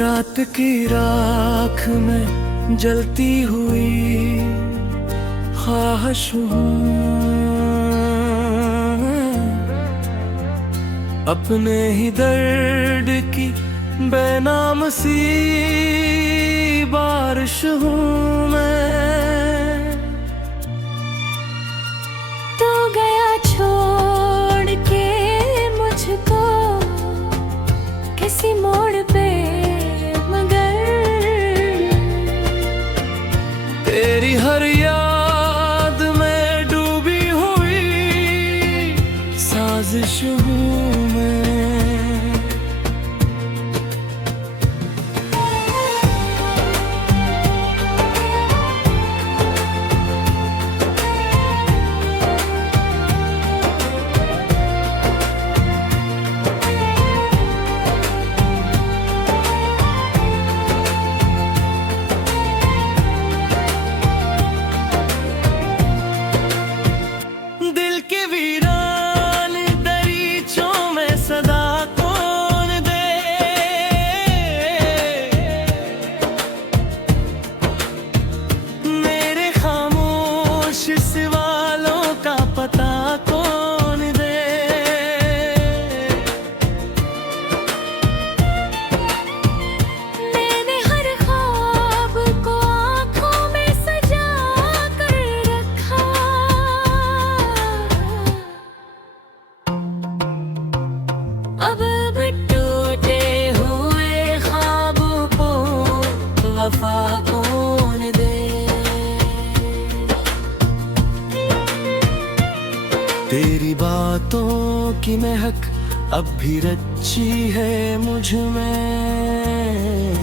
रात की राख में जलती हुई ख्वाहिश हूँ, अपने ही दर्द की बेनाम सी बारिश हूँ मैं। तू गया छोड़ के मुझको किसी मोड़ पे, मगर तेरी हर याद में डूबी हुई साजिश हूँ मैं। अब टूटे हुए ख्वाबों को वफा कौन दे। तेरी बातों की महक अब भी रची है मुझ में,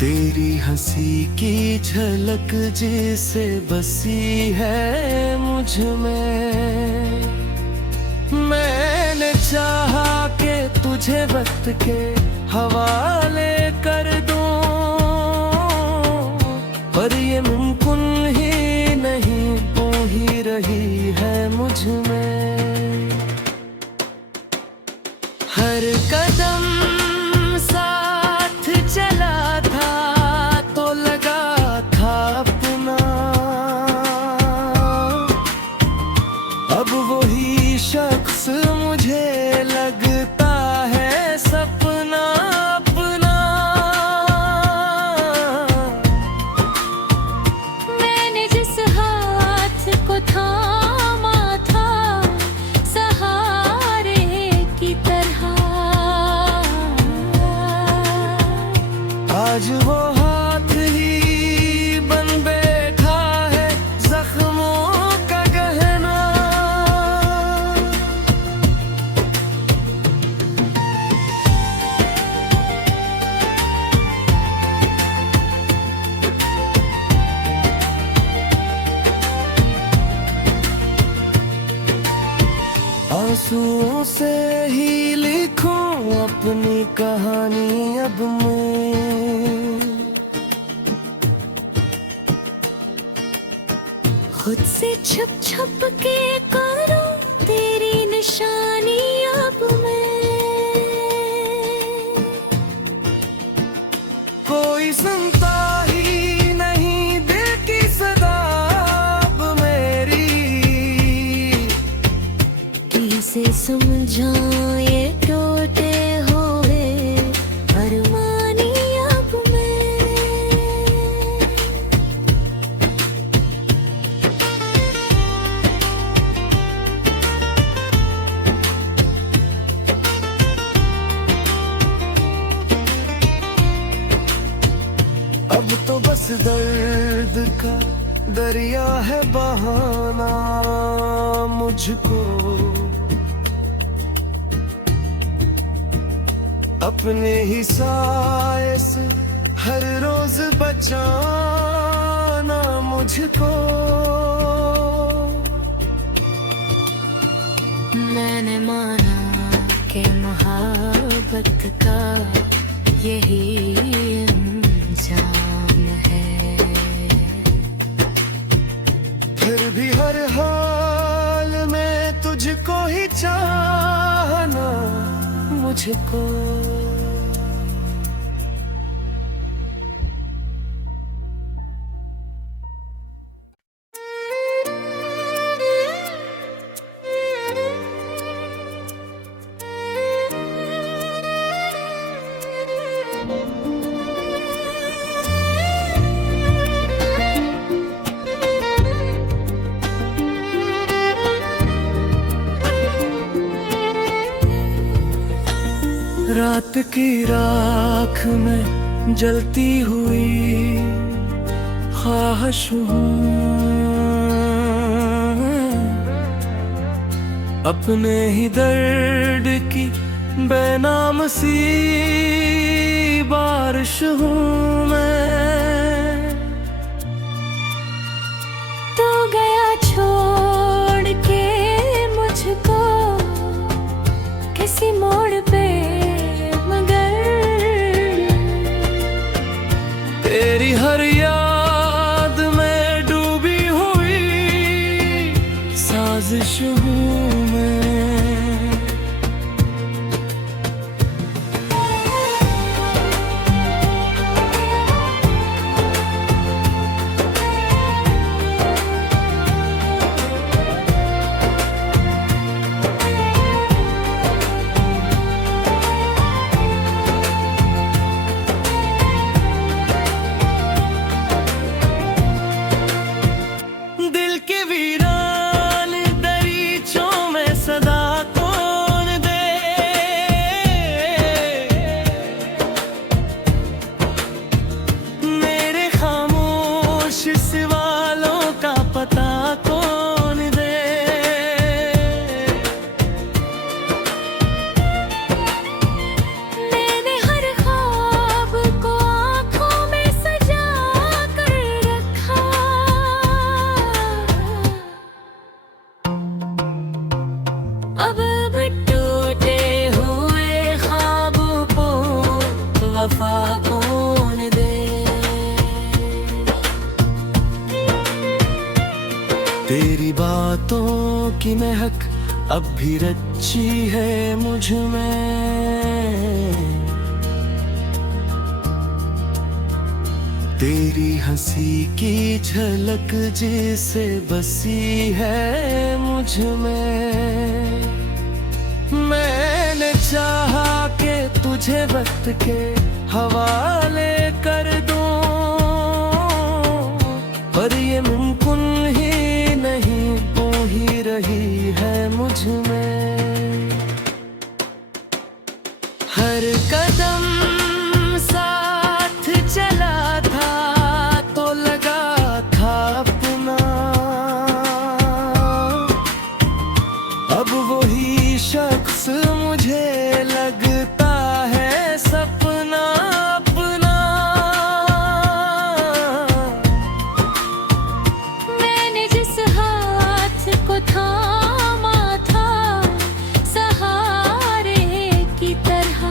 तेरी हंसी की झलक जिसे बसी है मुझ में। मैंने चाहा कि तुझे वक्त के हवाले कर दूं, पर ये मुमकिन ही नहीं, तू ही रही है मुझ में। हर कदम साथ चला था तो लगा था अपना, अब वही शख्स मुझे लगता है सपना अपना। मैंने जिस हाथ को थामा था सहारे की तरह, आज वो हाथ ही बन बैठा है जख्मों का गहना। आंसुओं से ही लिखूं अपनी कहानी अब मैं, खुद से छुप छुप के करूं तेरी निशानी अब मैं। कोई सुनता ही नहीं दिल की सदा अब मेरी, कैसे समझाऊं ये टूटे हुए अरमानी अब मैं। अब तो बस दर्द का दरिया है बहाना मुझको, अपने ही साए से हर रोज बचाना मुझको। मैंने माना कि मोहब्बत का यही अंजाम है, फिर भी हर हाल में तुझको ही चाहना मुझको। रात की राख में जलती हुई ख्वाहिश हूँ, अपने ही दर्द की बेनाम सी बारिश हूँ मैं। तू गया छोड़ के मुझको किसी मोड़ पे, तेरी हर याद में डूबी हुई साजिश हूँ मैं। तेरी बातों की महक अब भी रची है मुझ में, तेरी हंसी की झलक जिसे बसी है मुझ में। मैंने चाहा कि तुझे वक्त के हवाले कर दूं, पर ये मुमकिन ही नहीं, तू ही रही है मुझ में। हर कदम साथ चला था तो लगा था अपना, अब वही शख्स मुझे लगता है सपना अपना। मैंने जिस हाथ को थामा था सहारे की तरह,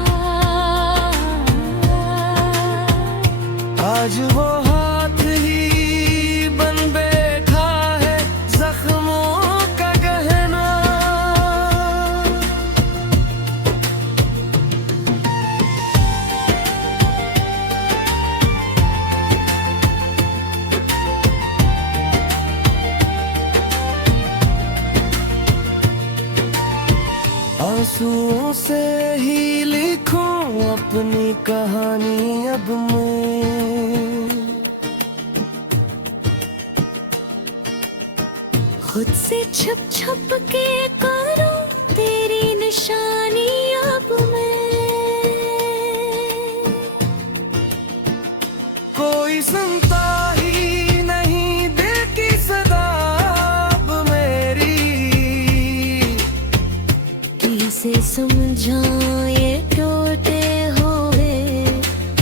आज वो हाथ ही बन बैठा है जख्मों का गहना। आंसुओं से ही लिखूं अपनी कहानी अब मैं, खुद से छुप छुप के करूं तेरी निशानी अब मैं। कोई सुनता ही नहीं दिल की सदा अब मेरी, कैसे समझाऊं ये टूटे हुए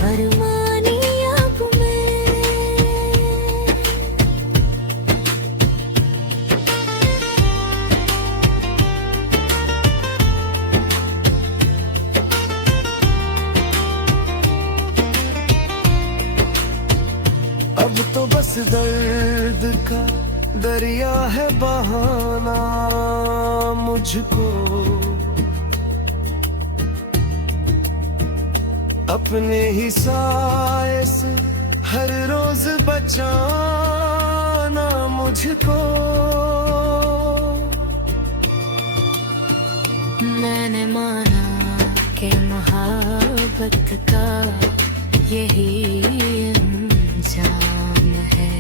अरमानी अब मैं। अब तो बस दर्द का दरिया है बहाना मुझको, अपने ही साए से हर रोज बचाना मुझको। मैंने माना कि मोहब्बत का यही अंजाम है,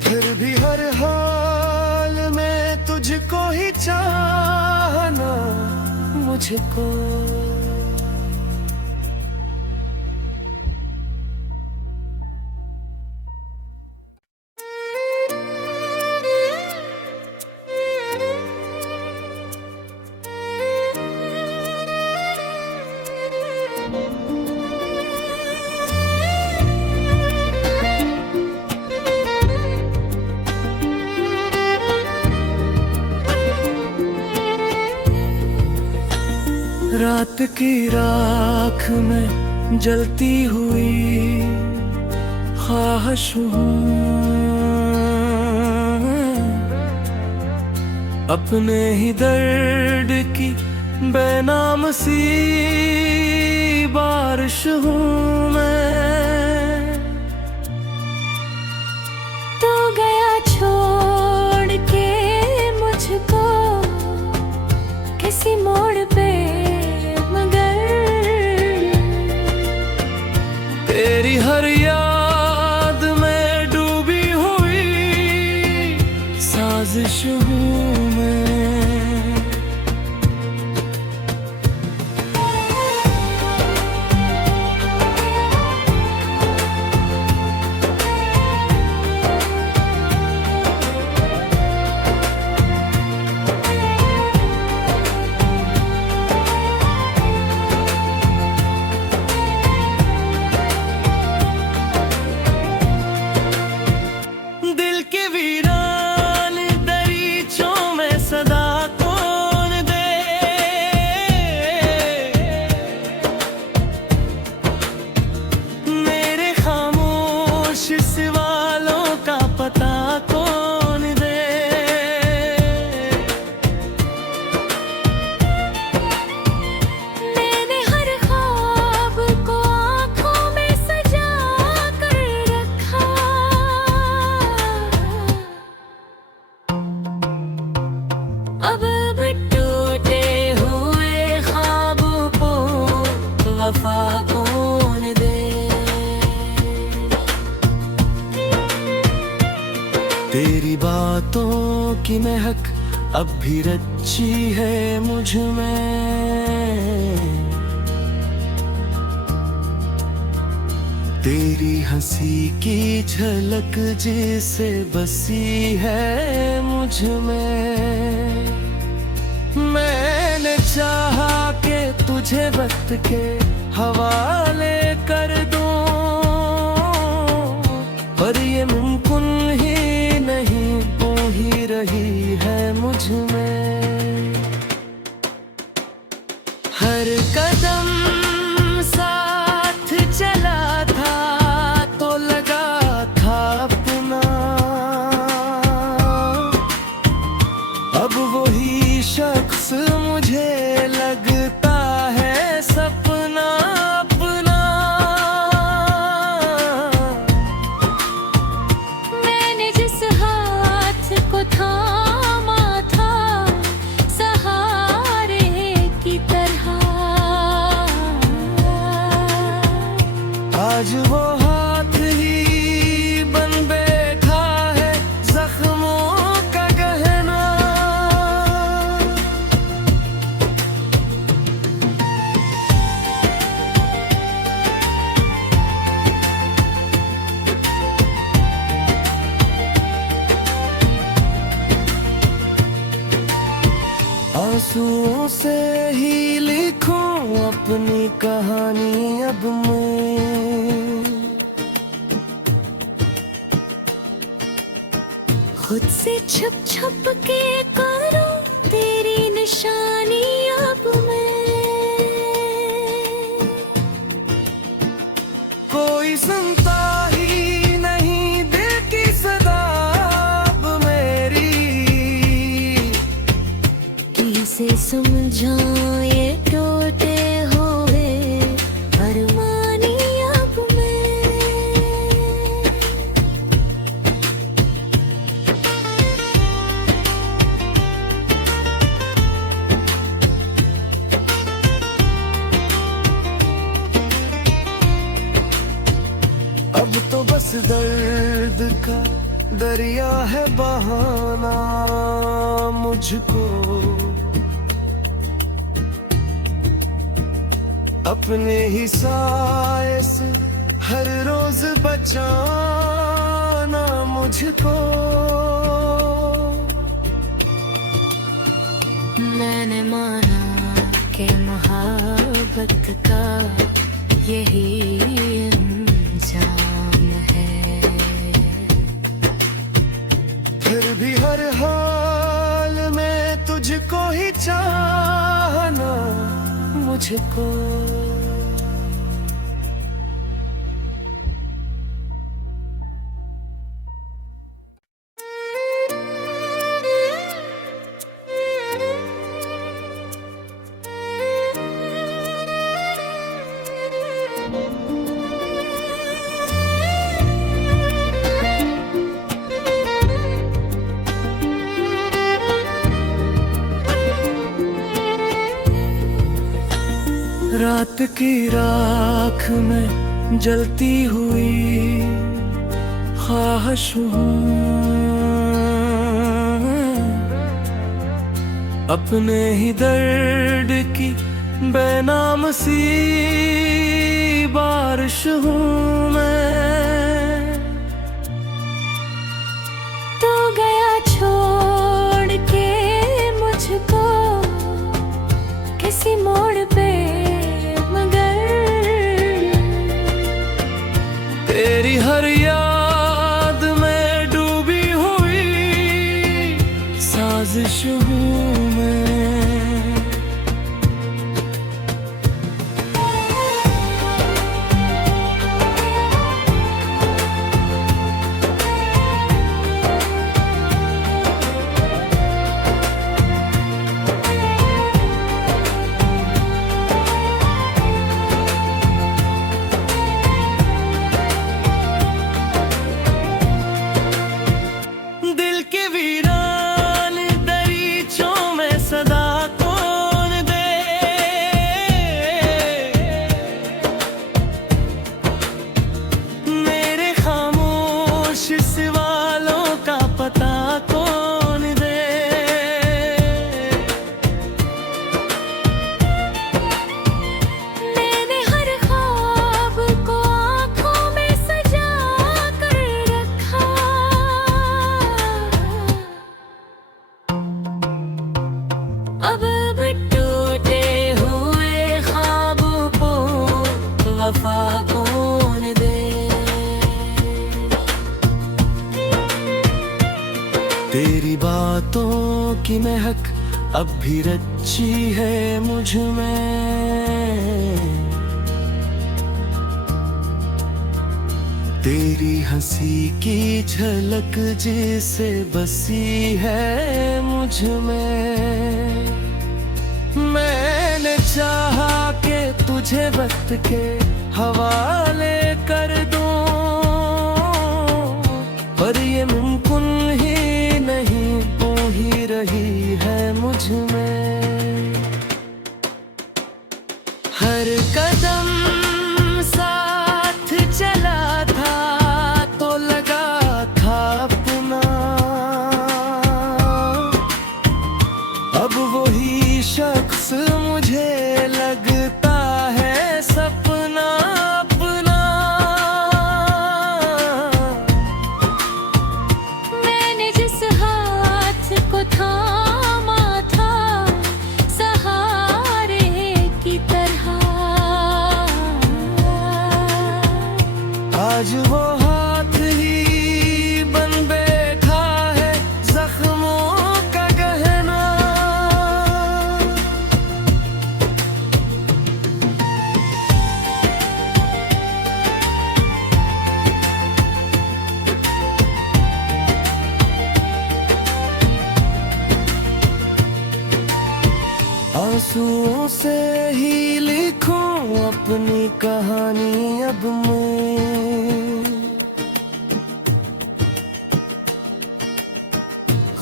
फिर भी हर हाल में तुझको ही चाहना मुझको। रात की राख में जलती हुई ख्वाहिश हूँ, अपने ही दर्द की बेनाम सी बारिश हूँ मैं। तू गया छोड़ के मुझको किसी मोड़ पे, तेरी हर याद में डूबी हुई साजिश हूँ मैं। कौन दे, तेरी बातों की महक अब भी रची है मुझ में, तेरी हंसी की झलक जिसे बसी है मुझ में। मैंने चाहा कि तुझे वक्त के हवाले कर दूं, पर ये मुमकिन ही नहीं, तू ही रही है मुझ में। हर कदम साथ चला था तो लगा था अपना, अब वही शख्स मुझे लगता है सपना अपना। मैंने जिस हाथ को थामा था सहारे की तरह, आज वो हाथ ही बन बैठा है जख्मों का गहना। आंसुओं से ही लिखूं अपनी कहानी अब मैं, खुद से छुप छुप के करूं तेरी निशानी अब मैं। कोई सुनता ही नहीं दिल की सदा अब मेरी, कैसे समझाऊं ये टूटे दर्द का दरिया है बहाना मुझको अपने ही साए से हर रोज बचाना मुझको। मैंने माना कि मोहब्बत का यही अंजाम है, फिर भी हर हाल में तुझको ही चाहना मुझको। रात की राख में जलती हुई ख्वाहिश हूँ, अपने ही दर्द की बेनाम सी बारिश हूँ मैं। तू गया छोड़ के मुझको किसी मोड़ पे, तेरी हर याद में डूबी हुई साजिश हूँ मैं। कौन दे तेरी बातों की महक अब भी रची है मुझ में, तेरी हंसी की झलक जिसे बसी है मुझ में। मैंने चाहा कि तुझे वक्त के हवाले कर दूं, पर ये मुमकिन ही नहीं, तू ही रही है मुझ में। हर कदम साथ चला था तो लगा था अपना, अब वही शख्स मुझे लगता है सपना अपना। मैंने जिस हाथ को थामा था सहारे की तरह, आज वो हाथ ही बन बैठा है जख्मों का गहना। आंसुओं से ही लिखूं अपनी कहानी अब मैं,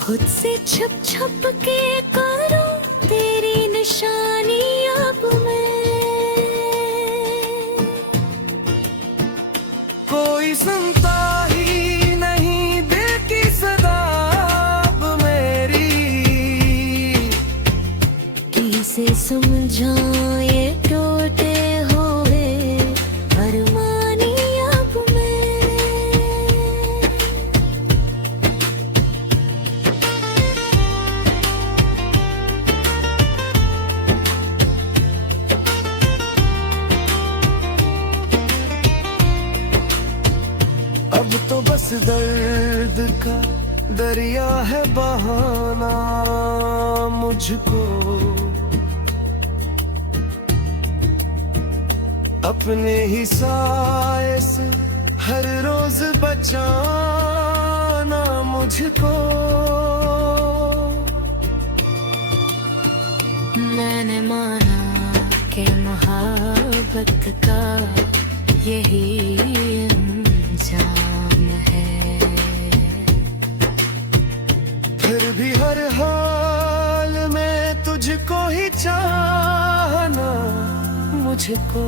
खुद से छुप छुप के करूं तेरी निशानी अब मैं। कोई सुनता ही अब तो बस दर्द का दरिया है बहाना मुझको अपने ही साए से हर रोज बचाना मुझको। मैंने माना कि मोहब्बत का यही अंजाम है, फिर भी हर हाल में तुझको ही चाहना मुझको।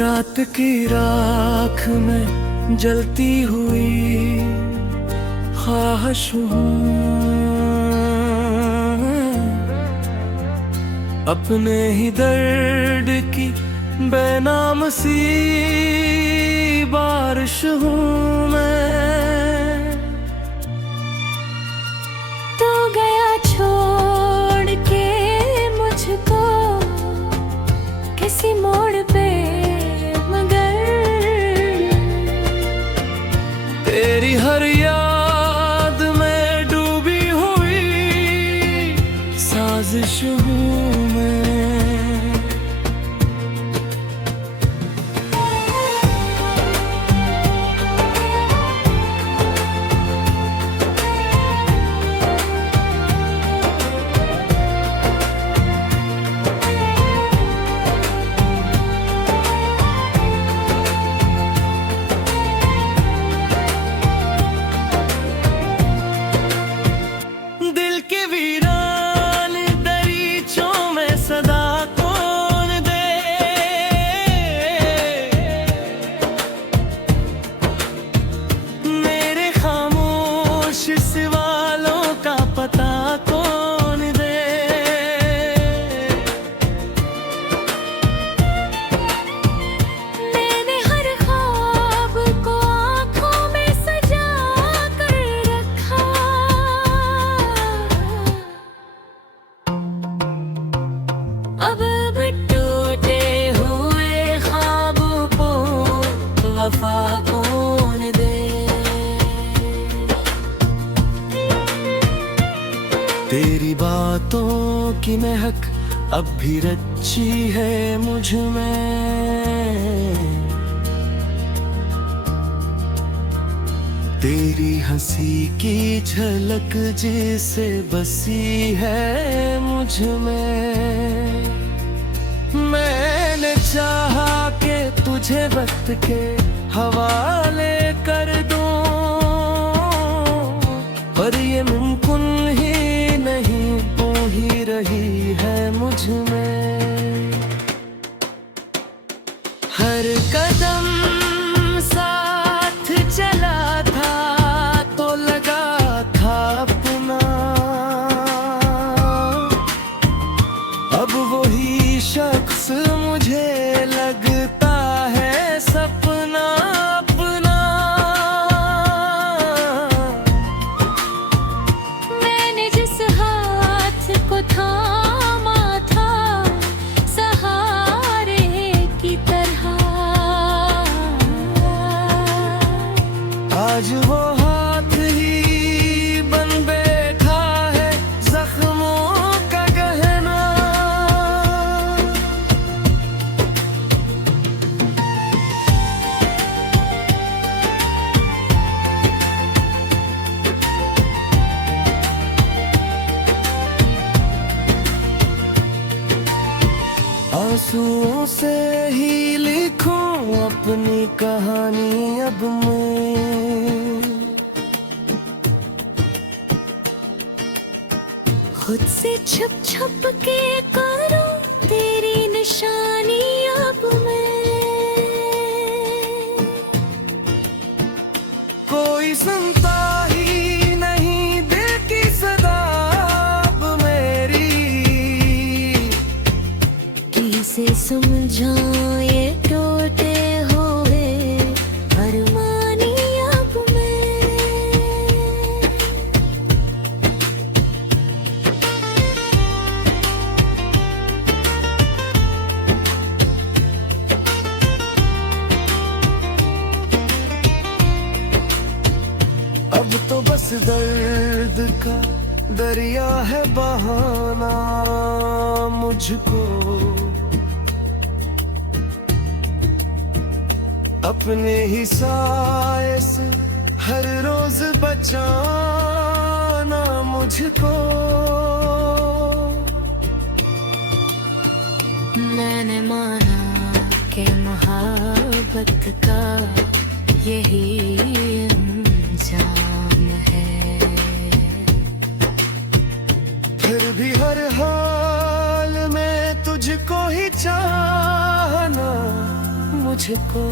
रात की राख में जलती हुई ख्वाहिश हूँ, अपने ही दर्द की बेनाम सी बारिश हूँ मैं। तू गया छोड़ के मुझको किसी मोड़ पे, तेरी हर याद में डूबी हुई साजिश हूँ मैं। कौन दे, तेरी बातों की महक अब भी रची है मुझ में, तेरी हंसी की झलक जिसे बसी है मुझ में। मैंने चाहा कि तुझे वक्त के हवाले कर दूं, पर ये मुमकिन ही नहीं, तू ही रही है मुझ में। हर कदम साथ चला था तो लगा था अपना, अब वही शख्स मुझे लगता है सपना अपना। मैंने जिस हाथ को थामा था सहारे की तरह, आज वो हाथ ही बन बैठा है जख्मों का गहना। आंसुओं से ही लिखूं अपनी कहानी अब मैं, खुद से छुप छुप के करूं तेरी निशानी अब मैं। कोई कोई सुनता ही नहीं दिल की सदा अब मेरी। किसे समझाऊं ये टूटे हुए अरमानी अब मैं। अब तो बस दर्द का दरिया है बहाना मुझको, अपने ही साए से हर रोज बचाना मुझको। मैंने माना कि मोहब्बत का यही अंजाम है, फिर भी हर हाल में तुझको ही चाहना मुझको।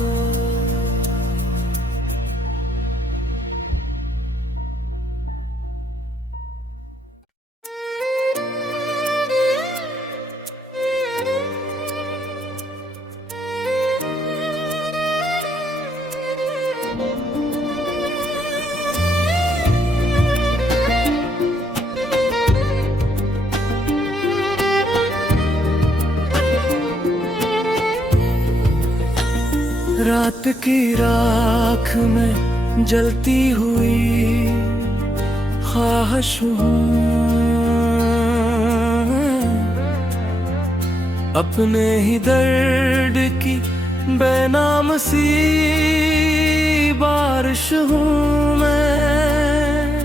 रात की राख में जलती हुई ख्वाहिश हूँ, अपने ही दर्द की बेनाम सी बारिश हूँ मैं।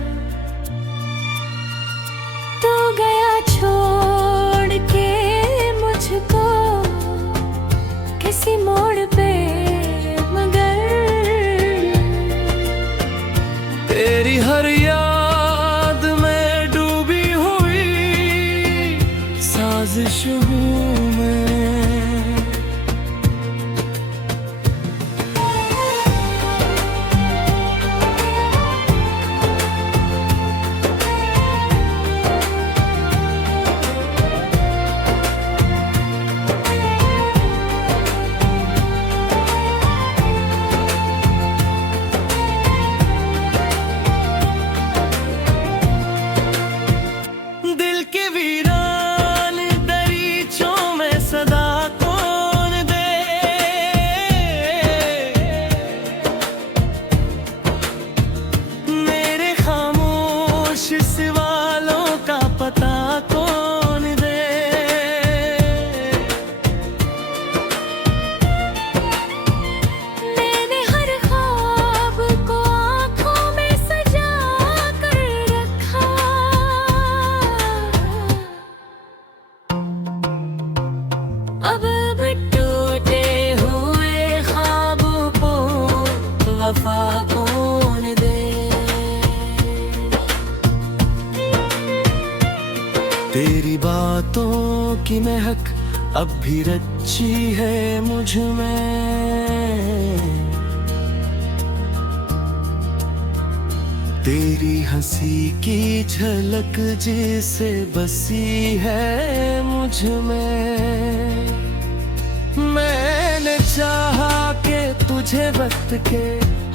तू गया छोड़ के मुझको किसी मोड़ पे, तेरी हर याद में डूबी हुई साजिश हूँ मैं। वफा कौन दे। तेरी बातों की महक अब भी रची है मुझ में, तेरी हंसी की झलक जिसे बसी है मुझ में। मैंने चाहा कि तुझे वक्त के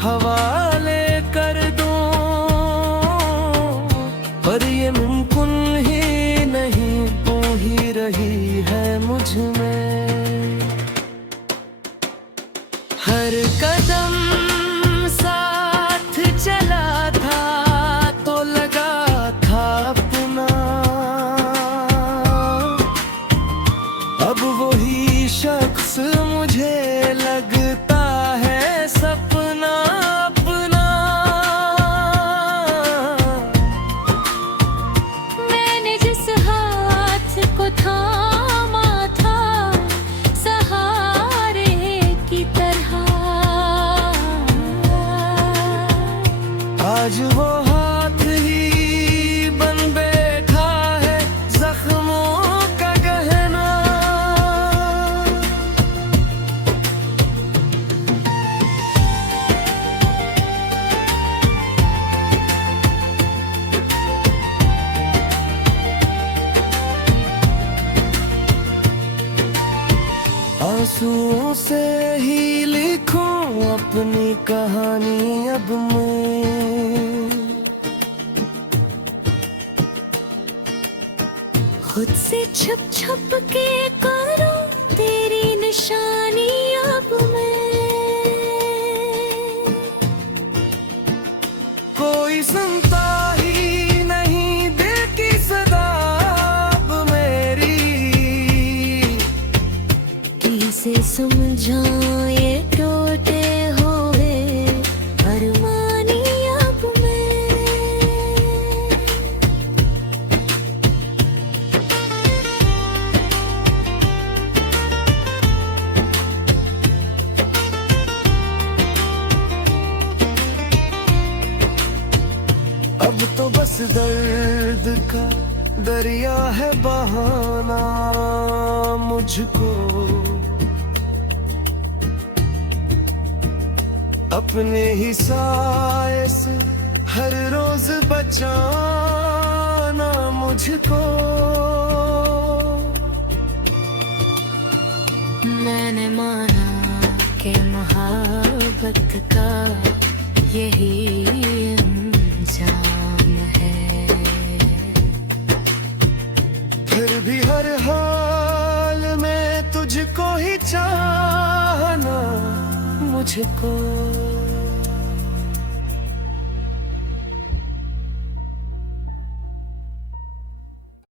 हवाले कर दूं, पर ये मुमकिन ही नहीं, तू ही रही है मुझ में। हर कदम साथ चला था तो लगा था अपना, अब वही शख्स मुझे लगता है सपना अपना। मैंने जिस हाथ को थामा था सहारे की तरह, आज वो हाथ ही बन बैठा है जख्मों का गहना। आंसुओं से ही लिखूं अपनी कहानी अब मैं। खुद से छुप छुप के करूं तेरी निशानी अब मैं। कोई सुनता ही नहीं दिल की सदा अब मेरी। कैसे समझाऊं ये टूटे हुए अरमानी अब मैं। अब तो बस दर्द का दरिया है बहाना मुझको अपने ही साए से हर रोज बचाना मुझको। मैंने माना कि मोहब्बत का यही अंजाम है। फिर भी हर हाल में तुझको ही चाहना मुझको।